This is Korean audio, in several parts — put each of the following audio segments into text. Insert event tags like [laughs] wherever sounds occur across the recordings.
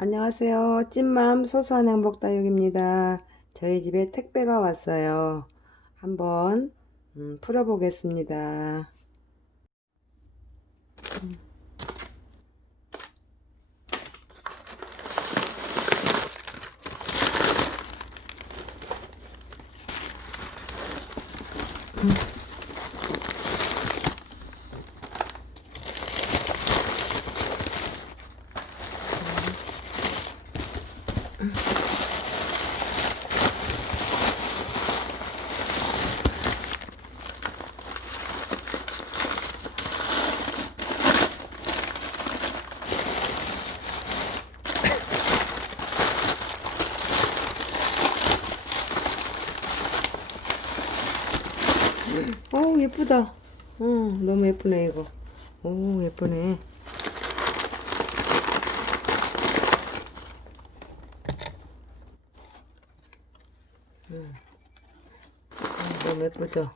안녕하세요. 찐맘 소소한 행복 다육입니다. 저희 집에 택배가 왔어요. 한번 음, 풀어 보겠습니다. 어 예쁘다. 어 너무 예쁘네 이거. 오 예쁘네. 음. 어, 너무 예쁘죠.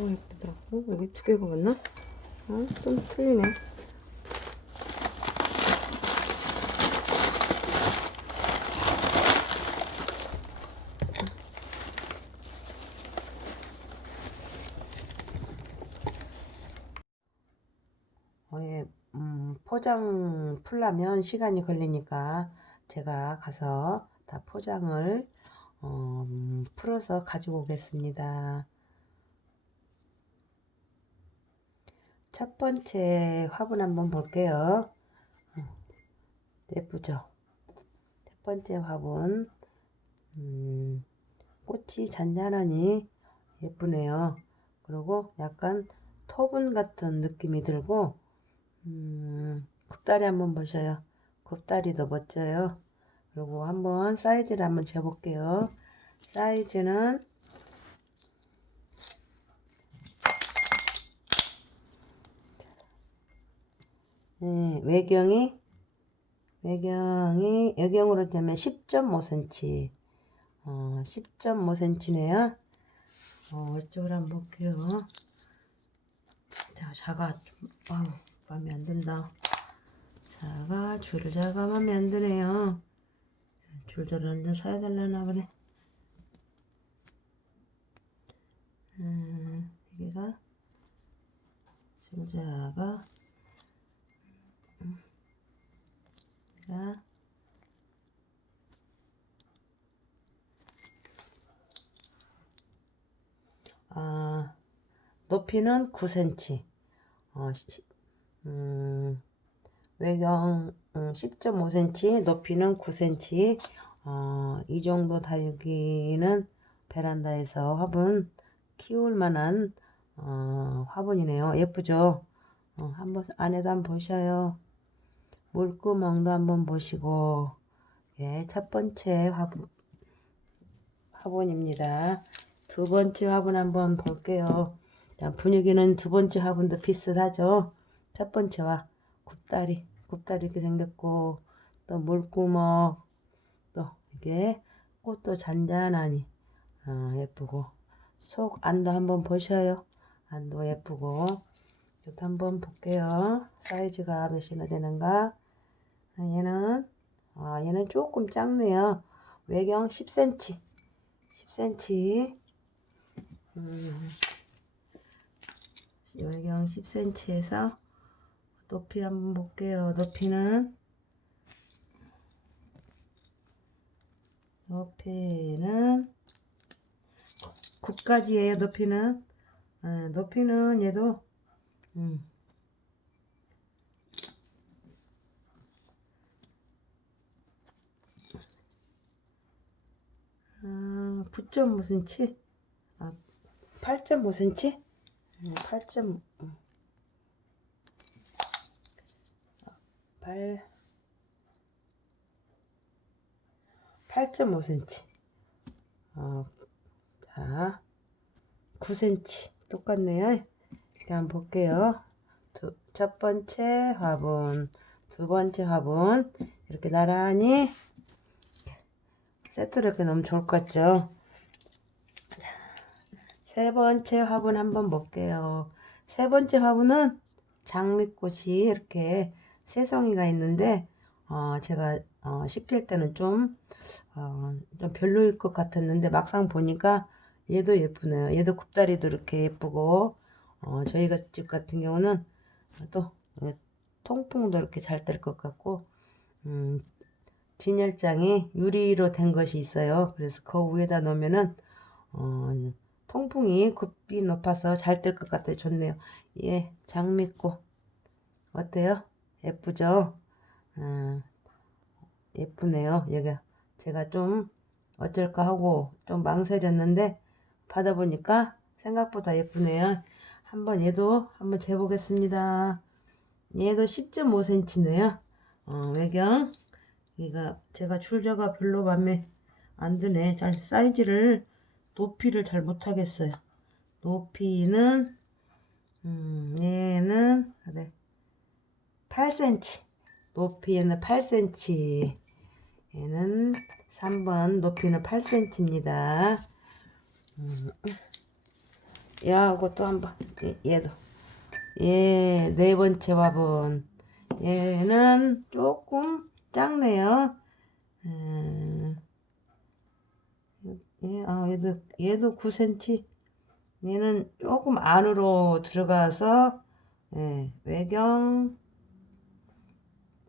오 예쁘다. 어, 여기 두 개가 맞나? 어, 좀 틀리네. 어, 예, 음, 포장 풀려면 시간이 걸리니까 제가 가서 다 포장을 어, 음, 풀어서 가지고 오겠습니다. 첫 번째 화분 한번 볼게요. 어, 예쁘죠? 첫 번째 화분, 음, 꽃이 잔잔하니 예쁘네요. 그리고 약간 토분 같은 느낌이 들고, 음, 굽다리 한번 보셔요. 굽다리도 멋져요. 그리고 한번 사이즈를 한번 재볼게요. 사이즈는 네, 외경이 외경이 외경으로 되면 10.5cm 어, 10.5cm네요. 어, 이쪽으로 한번 볼게요. 자, 자가 좀, 아우, 마음에 안 든다. 자가 줄을 자가 마음에 안 드네요. 줄자를 한장 사야 되려나 그래. 음, 여기가 줄자가 자, 아, 높이는 9cm, 어, 시, 음, 외경 음, 10.5cm, 높이는 9cm, 어, 이 정도 다육이는 베란다에서 화분 키울 만한 어, 화분이네요. 예쁘죠? 어, 한번 안에도 한번 보셔요. 물구멍도 한번 보시고, 예, 첫 번째 화분, 화분입니다. 두 번째 화분 한번 볼게요. 자, 분위기는 두 번째 화분도 비슷하죠? 첫 번째와 굽다리, 굽다리 이렇게 생겼고, 또 물구멍, 또 이게 꽃도 잔잔하니, 어, 예쁘고, 속 안도 한번 보셔요. 안도 예쁘고, 이것도 한번 볼게요. 사이즈가 몇이나 되는가? 아, 얘는 아, 얘는 조금 작네요. 외경 10cm. 10cm. 음, 외경 10cm에서 높이 한번 볼게요. 높이는 높이는 9까지예요. 높이는 아, 높이는 얘도 음, 아, 9.5cm? 아, 8.5cm? 8. 8 8.5cm. 어, 자, 9cm 똑같네요. 한번 볼게요. 두, 첫 번째 화분, 두 번째 화분 이렇게 나란히 세트로 이렇게 넣으면 좋을 것 같죠? 자, 세 번째 화분 한번 볼게요. 세 번째 화분은 장미꽃이 이렇게 세 송이가 있는데 어, 제가 어, 시킬 때는 좀, 어, 좀 별로일 것 같았는데 막상 보니까 얘도 예쁘네요. 얘도 굽다리도 이렇게 예쁘고 어, 저희가 집 같은 경우는 또 어, 통풍도 이렇게 잘 될 것 같고 음, 진열장이 유리로 된 것이 있어요. 그래서 그 위에다 놓으면은 어, 통풍이 굽이 높아서 잘 될 것 같아요. 좋네요. 예, 장미꽃 어때요? 예쁘죠? 아, 예쁘네요. 얘가 제가 좀 어쩔까 하고 좀 망설였는데 받아보니까 생각보다 예쁘네요. 한번 얘도 한번 재보겠습니다. 얘도 10.5cm네요. 어, 외경 얘가 제가 줄자가 별로 맘에 안 드네. 잘 사이즈를 높이를 잘 못하겠어요. 높이는 음, 얘는 네, 8cm. 높이는 8cm. 얘는 3번 높이는 8cm입니다. 음, 얘하고 또 한번 얘도 얘 네 번째 화분 얘는 조금 작네요. 음, 얘, 아, 얘도 얘도 9cm. 얘는 조금 안으로 들어가서 예, 외경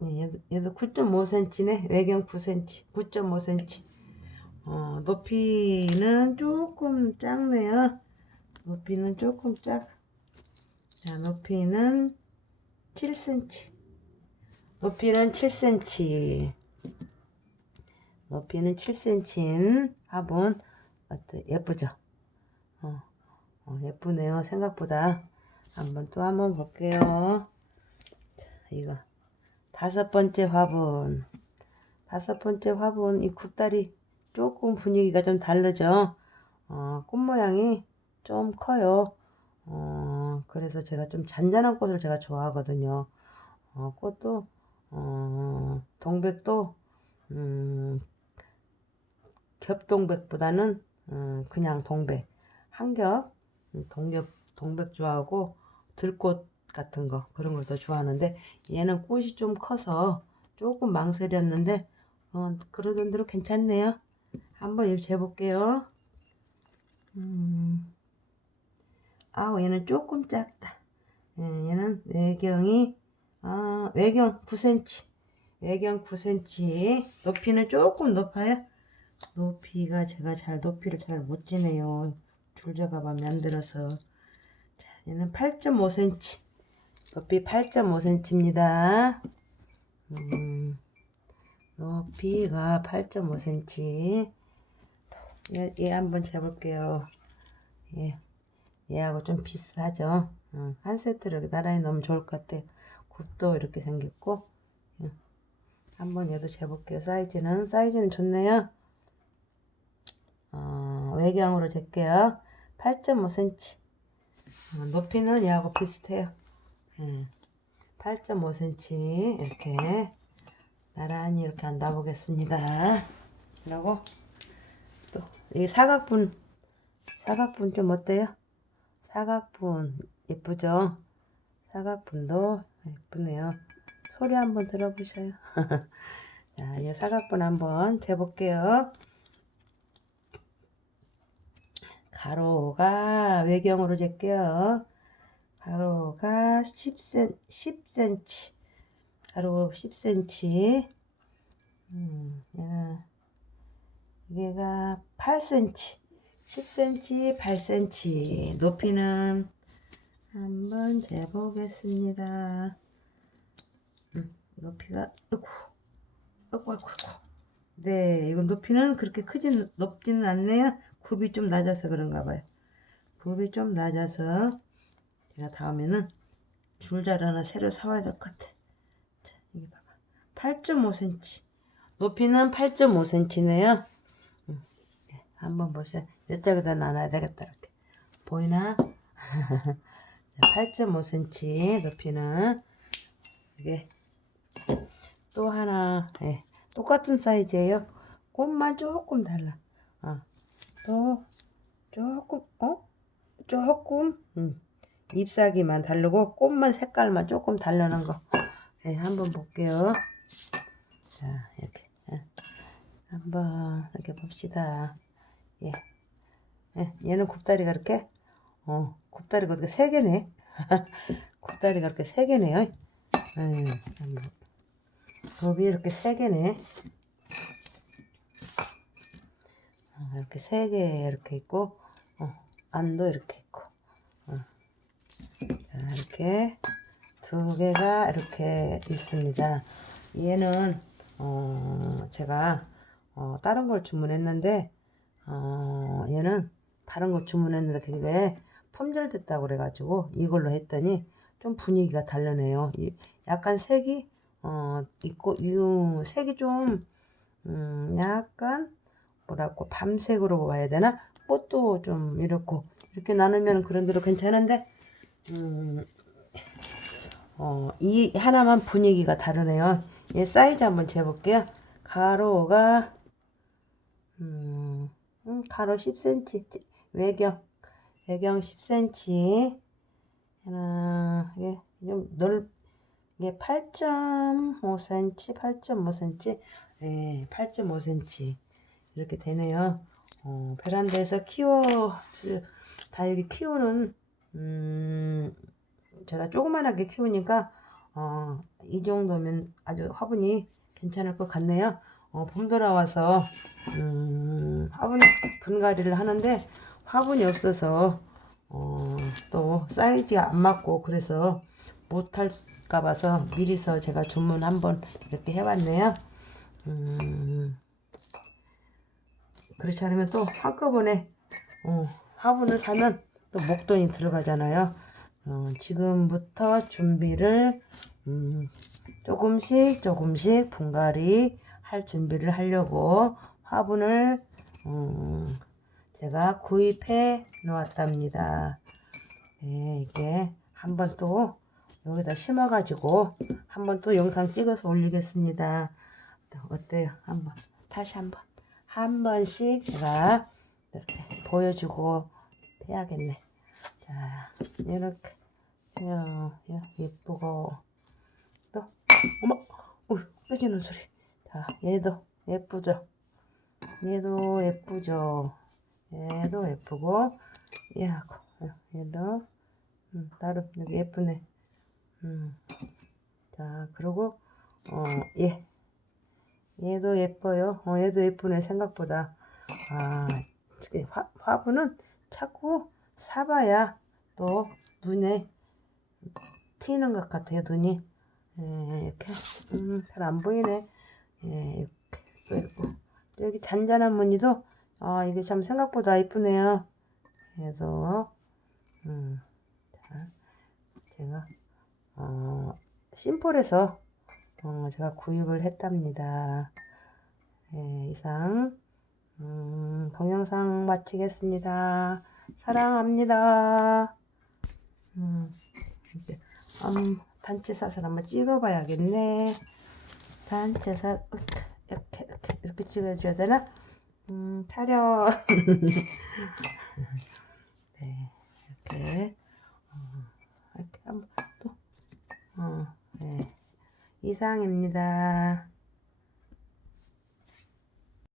예, 얘도, 얘도 9.5cm네. 외경 9cm. 9.5cm. 어, 높이는 조금 작네요. 높이는 조금 작. 자, 높이는 7cm. 높이는 7cm. 높이는 7cm인 화분. 어때? 예쁘죠? 어, 어, 예쁘네요. 생각보다. 한번 또 한번 볼게요. 자, 이거. 다섯 번째 화분. 다섯 번째 화분, 이 굽다리 조금 분위기가 좀 다르죠? 어, 꽃 모양이 좀 커요. 어, 그래서 제가 좀 잔잔한 꽃을 제가 좋아하거든요. 어, 꽃도, 어, 동백도, 음, 겹동백보다는, 음, 그냥 동백. 한겹, 음, 동겹, 동백 좋아하고, 들꽃 같은 거, 그런 걸 더 좋아하는데, 얘는 꽃이 좀 커서 조금 망설였는데, 어, 그러던 대로 괜찮네요. 한번 입 재볼게요. 음, 아우, 얘는 조금 작다. 예, 얘는 외경이, 아, 외경 9cm. 외경 9cm. 높이는 조금 높아요. 높이가 제가 잘 높이를 잘 못 지네요. 줄자가 마음에 안 들어서. 자, 얘는 8.5cm. 높이 8.5cm입니다. 음, 높이가 8.5cm. 얘, 얘 한번 재볼게요. 얘, 얘하고 좀 비슷하죠. 응, 한 세트로 나란히 넣으면 좋을 것 같아요. 굽도 이렇게 생겼고. 응. 한번 얘도 재볼게요. 사이즈는, 사이즈는 좋네요. 어, 외경으로 잴게요. 8.5cm. 어, 높이는 얘하고 비슷해요. 음, 8.5cm 이렇게 나란히 이렇게 앉아 보겠습니다. 그리고 또 이 사각분 사각분 좀 어때요? 사각분 예쁘죠? 사각분도 예쁘네요. 소리 한번 들어보셔요. [laughs] 자, 이 사각분 한번 재볼게요. 가로가 외경으로 잴게요. 가로가 10cm, 10cm. 가로 10cm. 음, 얘가, 얘가 8cm. 10cm, 8cm. 높이는 한번 재보겠습니다. 음, 높이가, 어구, 어구, 어구, 어구. 네, 이건 높이는 그렇게 크진, 높지는 않네요. 굽이 좀 낮아서 그런가 봐요. 굽이 좀 낮아서 제가 다음에는 줄자를 하나 새로 사와야 될 것 같아. 자, 이게 봐봐. 8.5cm. 높이는 8.5cm네요. 음, 네, 한번 보세요. 이쪽에다 놔야 되겠다. 이렇게. 보이나? [laughs] 8.5cm 높이는 이게 또 하나 예, 똑같은 사이즈예요. 꽃만 조금 달라. 어, 또 조금 어 조금 음, 잎사귀만 다르고 꽃만 색깔만 조금 다르는 거. 예, 한번 볼게요. 자 이렇게 예, 한번 이렇게 봅시다. 예. 예, 얘는 굽다리가 이렇게 어 굽다리가 어떻게 세 개네. [laughs] 굽다리가 이렇게 세 개네요. 음, 한번. 굽이 이렇게 세 개네. 어, 이렇게 세 개 이렇게 있고 어, 안도 이렇게 있고 어. 자, 이렇게 두 개가 이렇게 있습니다. 얘는 어, 제가 어, 다른 걸 주문했는데 어, 얘는 다른 거 주문했는데 그게 품절됐다고 그래가지고 이걸로 했더니 좀 분위기가 다르네요. 이- 약간 색이 어, 있고 이 색이 좀 음, 약간 뭐랄까 밤색으로 봐야 되나? 꽃도 좀 이렇고 이렇게 나누면 그런 대로 괜찮은데 음, 어, 이 하나만 분위기가 다르네요. 얘 사이즈 한번 재볼게요. 가로가 음, 음, 가로 10cm 외경 외경 10cm 하나 이게 좀 넓 이게 8.5cm 8.5cm 예, 8.5cm 이렇게 되네요. 어, 베란다에서 키워 다육이 키우는 음, 제가 조그만하게 키우니까 어, 이 정도면 아주 화분이 괜찮을 것 같네요. 어, 봄 돌아와서 음, 화분 분갈이를 하는데 화분이 없어서 어, 또 사이즈가 안 맞고 그래서 못할까 봐서 미리서 제가 주문 한번 이렇게 해봤네요. 음, 그렇지 않으면 또 한꺼번에 어, 화분을 사면 또 목돈이 들어가잖아요. 어, 지금부터 준비를 음, 조금씩 조금씩 분갈이 할 준비를 하려고 화분을 음, 제가 구입해 놓았답니다. 네, 이게 한번 또 여기다 심어 가지고 한번 또 영상 찍어서 올리겠습니다. 어때요? 한번 다시 한번 한 번씩 제가 이렇게 보여주고 해야겠네. 자, 이렇게 야, 야, 예쁘고 또 어머, 어, 깨지는 소리. 자, 얘도 예쁘죠? 얘도 예쁘죠? 얘도 예쁘고 얘하고 얘도 음, 나름 여기 예쁘네. 음. 자, 그리고 어, 얘 얘도 예뻐요. 어, 얘도 예쁘네 생각보다. 아, 화, 화분은 자꾸 사봐야 또 눈에 튀는 것 같아요 눈이. 예, 이렇게. 음, 잘 안 보이네. 예, 이렇게. 또 있고 또 여기 잔잔한 무늬도 아 이게 참 생각보다 이쁘네요. 그래서 음, 자, 제가 어, 심플해서 어, 제가 구입을 했답니다 예, 이상 음, 동영상 마치겠습니다 사랑합니다 음, 음, 단체 사살 한번 찍어봐야겠네. 단체 사 이렇게 이렇게 이렇게 찍어줘야 되나? 음, 촬영. [laughs] 네, 이렇게 어, 이렇게 한번 또 어, 네. 이상입니다.